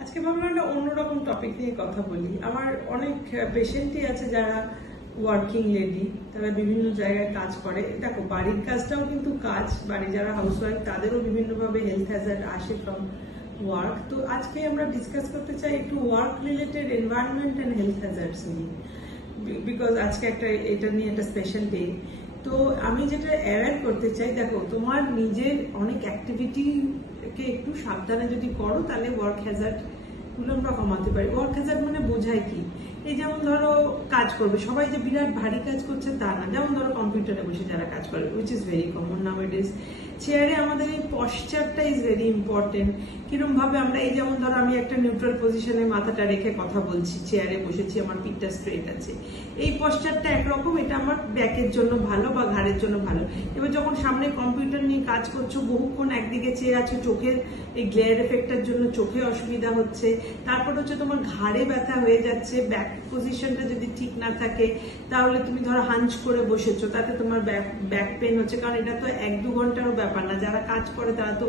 আজকে ভাবলাম একটা অন্যরকম টপিক নিয়ে কথা বলি। আমার অনেক পেশেন্টই আছে যারা ওয়ার্কিং লেডি, তারা বিভিন্ন জায়গায় কাজ করে। দেখো, বাড়ির কাজটাও কিন্তু কাজ, বাড়ি যারা হাউসওয়াইফ তাদেরও বিভিন্নভাবে হেলথ হ্যাজার্ড আসে ফ্রম ওয়ার্ক। তো আজকে আমরা ডিসকাস করতে চাই একটু work related environment and health hazards নিয়ে, বিকজ আজকে এটা নিয়ে একটা স্পেশাল ডে। তো আমি যেটা অ্যাওয়্যার করতে চাই, দেখো তোমার নিজের অনেক অ্যাক্টিভিটিকে একটু সাবধানে যদি করো তাহলে ওয়ার্ক হ্যাজার্ড গুলো আমরা কমাতে পারি। ওয়ার্ক হ্যাজার্ড মানে বোঝায় কি, এই যেমন ধরো কাজ করবে, সবাই যে বিরাট ভারী কাজ করছে তা না। যেমন ধরো কম্পিউটারে বসে যারা কাজ করে, উইচ ইজ ভেরি কমন নাওয়াডেজ। চেয়ারে আমাদের এই পশ্চারটা ইজ ভেরি ইম্পর্টেন্ট। কিরম ভাবে আমরা, এই যেমন ধরো আমি একটা নিউট্রাল পজিশনে মাথাটা রেখে কথা বলছি, চেয়ারে বসেছি, আমার পিঠটা স্ট্রেট আছে, এই পশ্চারটা একরকম, এটা আমার ব্যাকের জন্য ভালো বা ঘাড়ের জন্য ভালো। এবার যখন সামনে কম্পিউটার নিয়ে কাজ করছো, বহুক্ষণ একদিকে চেয়ে আছো, চোখের এই গ্লেয়ার এফেক্টের জন্য চোখে অসুবিধা হচ্ছে, তারপর হচ্ছে তোমার ঘাড়ে ব্যথা হয়ে যাচ্ছে, ব্যাক পজিশনটা যদি ঠিক না থাকে, তাহলে তুমি ধরো হাঞ্চ করে বসেছো, তাতে তোমার ব্যাক পেন হচ্ছে। কারণ এটা তো 1-2 ঘন্টারও ব্যাপার না, যারা কাজ করে তারা তো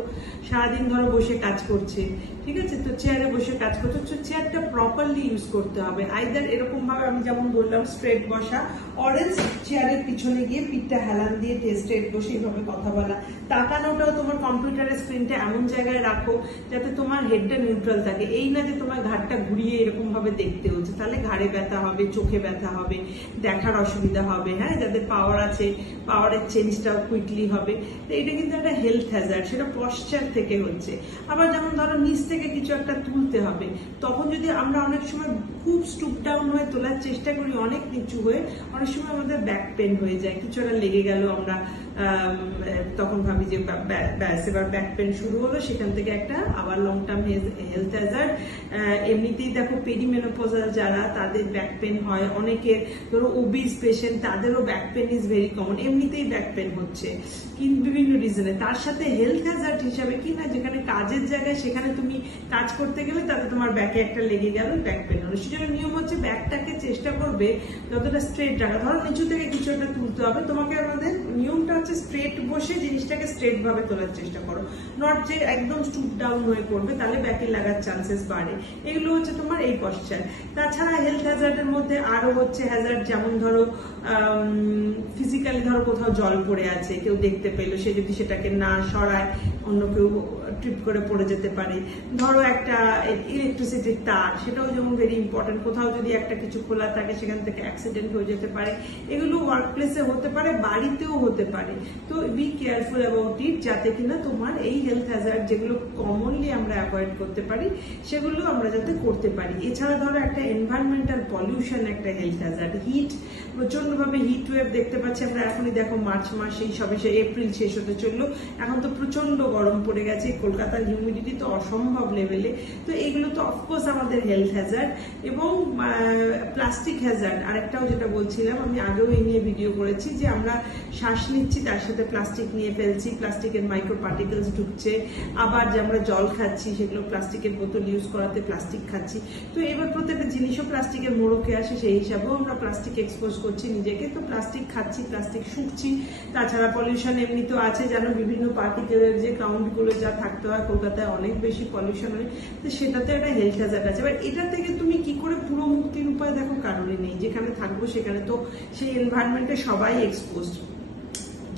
সারাদিন ধরো বসে কাজ করছে, ঠিক আছে? তো চেয়ারে বসে কাজ করছো, চেয়ারটা প্রপারলি ইউজ করতে হবে। আইদার এরকম ভাবে আমি যেমন বললাম স্ট্রেট বসা, অরেঞ্জ চেয়ারের পিছনে গিয়ে পিঠটা হেলান দিয়ে স্ট্রেট বসে এইভাবে কথা বলা। তাকানোটাও তোমার কম্পিউটারের স্ক্রিনটা এমন জায়গায় রাখো যাতে তোমার হেডটা নিউট্রাল থাকে। এই না যে তোমার ঘাড়টা ঘুরিয়ে এরকম ভাবে দেখতে হচ্ছে, তাহলে ঘাড়ে ব্যথা হবে, চোখে ব্যথা হবে, দেখার অসুবিধা হবে। হ্যাঁ, যাদের পাওয়ার আছে, পাওয়ারের চেঞ্জটাও কুইকলি হবে। তো এটা কিন্তু একটা হেলথ হ্যাজার্ড, সেটা পশ্চার থেকে হচ্ছে। আবার যেমন ধরো নিচ থেকে কিছু একটা তুলতে হবে, তখন যদি আমরা অনেক সময় খুব স্টুপ ডাউন হয়ে তোলার চেষ্টা করি, অনেক নিচু হয়ে, অনেক সময় আমাদের ব্যাক পেন হয়ে যায়, কিছু একটা লেগে গেল, আমরা তখন ভাবি যে ব্যাস এবার ব্যাক পেন শুরু হলো। সেখান থেকে একটা আবার লং টার্ম হেলথ হ্যাজার্ড। এমনিতেই দেখো পেরিমেনোপজাল যারা, তাদের ব্যাক পেন হয়। অনেকের ধরো ওবিস পেশেন্ট, তাদেরও back pain is very common, এমনিতেই ব্যাক পেন হচ্ছে কিন্তু বিভিন্ন রিজনে। তার সাথে হেলথ হ্যাজার্ড হিসাবে কি না, যেখানে কাজের জায়গায় সেখানে তুমি কাজ করতে গেলে তাতে তোমার ব্যাকে একটা লেগে গেল, ব্যাক পেন হলো। সেজন্য নিয়ম হচ্ছে ব্যাকটাকে চেষ্টা করবে যতটা স্ট্রেট রাখা। ধরো নিচু থেকে কিছু একটা তুলতে হবে, তোমাকে আমাদের নিয়মটা হচ্ছে স্ট্রেট বসে জিনিসটাকে স্ট্রেট ভাবে তোলার চেষ্টা করো, নট যে একদম স্টুপ ডাউন হয়ে করবে, তাহলে ব্যাকে লাগার চান্সেস বাড়ে। এগুলো হচ্ছে তোমার এই পশ্চার। তাছাড়া হেলথ হ্যাজার্ডের মধ্যে আরো হচ্ছে হ্যাজার্ড, যেমন ধরো ফিজিক্যালি ধরো কোথাও জল পড়ে আছে, কেউ দেখতে পেলো, সে যদি সেটাকে না সরায় অন্য কেউ ট্রিপ করে পড়ে যেতে পারে। ধরো একটা ইলেকট্রিসিটির তার, সেটাও যেমন ভেরি ইম্পর্টেন্ট, কোথাও যদি একটা কিছু খোলা থাকে সেখান থেকে অ্যাক্সিডেন্ট হয়ে যেতে পারে। এগুলো ওয়ার্ক প্লেসে হতে পারে, বাড়িতেও হতে পারে। তো বি কেয়ারফুল অ্যাবাউট ইট, যাতে কিনা তোমার এই হেলথ হ্যাজার্ড যেগুলো কমনলি আমরা অ্যাভয়েড করতে পারি সেগুলো আমরা যাতে করতে পারি। এছাড়া ধরো একটা এনভায়রনমেন্টাল পলিউশন একটা হেলথ হ্যাজার্ড। হিট, প্রচন্ডভাবে হিট ওয়েভ দেখতে পাচ্ছি আমরা এখনই। দেখো মার্চ মাস এই সবে এপ্রিল শেষ হতে চললো, এখন তো প্রচন্ড গরম পড়ে গেছে, কলকাতার হিউমিডিটি তো অসম্ভব লেভেলে। তো এগুলো তো অফকোর্স আমাদের হেলথ হ্যাজার্ড। এবং প্লাস্টিক হ্যাজার্ড আরেকটাও, যেটা বলছিলাম, আমি আগেও এই নিয়ে ভিডিও করেছি, যে আমরা শ্বাস নিচ্ছি তার সাথে প্লাস্টিক নিয়ে ফেলছি, প্লাস্টিকের মাইক্রো পার্টিকেলস ঢুকছে। আবার যে আমরা জল খাচ্ছি সেগুলো প্লাস্টিকের বোতল ইউজ করাতে প্লাস্টিক খাচ্ছি। তো এবার প্রত্যেকটা জিনিসও প্লাস্টিকের মোড়কে আসে, সেই হিসাবেও আমরা প্লাস্টিক এক্সপোজ করছি নিজেকে। তো প্লাস্টিক খাচ্ছি, প্লাস্টিক শুকছি। তাছাড়া পলিউশন এমনি তো আছে, যেন বিভিন্ন পার্টিকেলের যে কাউন্টগুলো যা থাকতে হয়, কলকাতায় অনেক বেশি পলিউশন হয়, তো সেটাতে একটা হেলথ হ্যাজার্ড আছে। এবার এটা থেকে তুমি কি করে পুরো মুক্তির উপায়, দেখো কারণই নেই। যেখানে থাকবো সেখানে তো সেই এনভায়রনমেন্টে সবাই এক্সপোজড।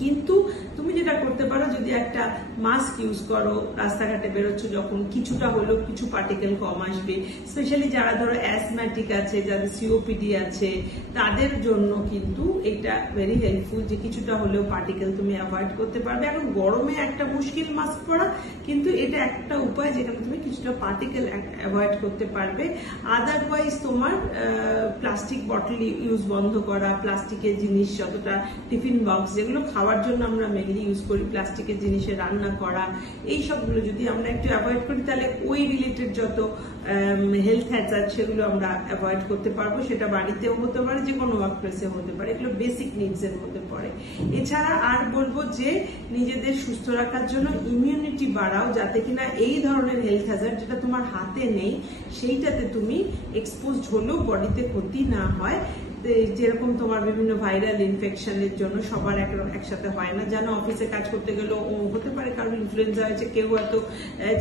কিন্তু তুমি যেটা করতে পারো, যদি একটা মাস্ক ইউজ করো, রাস্তাঘাটে বেরোচ্ছ যখন, কিছুটা হলেও কিছু পার্টিকেল কম আসবে। স্পেশালি যারা ধরো অ্যাসথমেটিক আছে, যাদের সিওপিডি আছে, তাদের জন্য কিন্তু এটা ভেরি হেল্পফুল, যে কিছুটা হলেও পার্টিকেল তুমি অ্যাভয়েড করতে পারবে। এখন গরমে একটা মুশকিল মাস্ক পরা, কিন্তু এটা একটা উপায় যেখানে তুমি কিছুটা পার্টিকেল অ্যাভয়েড করতে পারবে। আদারওয়াইজ তোমার প্লাস্টিক বটল ইউজ বন্ধ করা, প্লাস্টিকের জিনিস যতটা, টিফিন বক্স যেগুলো খাওয়ার জন্য আমরা মেনলি ইউজ করি, প্লাস্টিকের জিনিসে রান্না করা, এই সবগুলো যদি আমরা একটু অ্যাভয়েড করি, তাহলে ওই রিলেটেড যত হেলথ হ্যাজার্ড সেগুলো আমরা অ্যাভয়েড করতে পারবো। সেটা বাড়িতেও হতে পারে, যে কোনো ওয়ার্ক প্লেসে হতে পারে। এগুলো বেসিক নিডস এর মধ্যে পড়ে। এছাড়া আর বলবো যে নিজেদের সুস্থ রাখার জন্য ইমিউনিটি বাড়াও, যাতে কিনা এই ধরনের হেলথ হ্যাজার্ড, যেটা তোমার হাতে নেই, সেইটাতে তুমি এক্সপোজড হলেও বডিতে ক্ষতি না হয়। যেরকম তোমার বিভিন্ন ভাইরাল ইনফেকশনের জন্য সবার একসাথে হয় না, যেন অফিসে কাজ করতে গেলেও হতে পারে কারোর ইনফ্লুয়েঞ্জা হয়েছে, কেউ হয়তো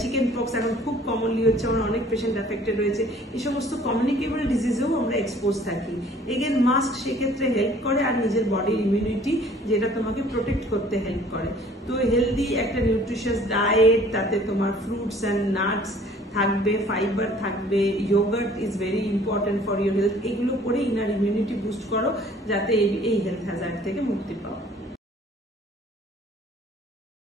চিকেন পক্স এখন খুব কমনলি হচ্ছে, আমার অনেক পেশেন্ট অ্যাফেক্টেড রয়েছে, এই সমস্ত কমিউনিকেবল ডিজিজেও আমরা এক্সপোজ থাকি। এগেন মাস্ক সেক্ষেত্রে হেল্প করে, আর নিজের বডির ইমিউনিটি যেটা তোমাকে প্রোটেক্ট করতে হেল্প করে। তো হেলদি একটা নিউট্রিশিয়াস ডায়েট, তাতে তোমার ফ্রুটস অ্যান্ড নাটস থাকবে, ফাইবার থাকবে, yogurt is very important for your health, এগুলো করে ইনার ইমিউনিটি বুস্ট করো যাতে এই হেলথ হ্যাজার্ড থেকে মুক্তি পাও।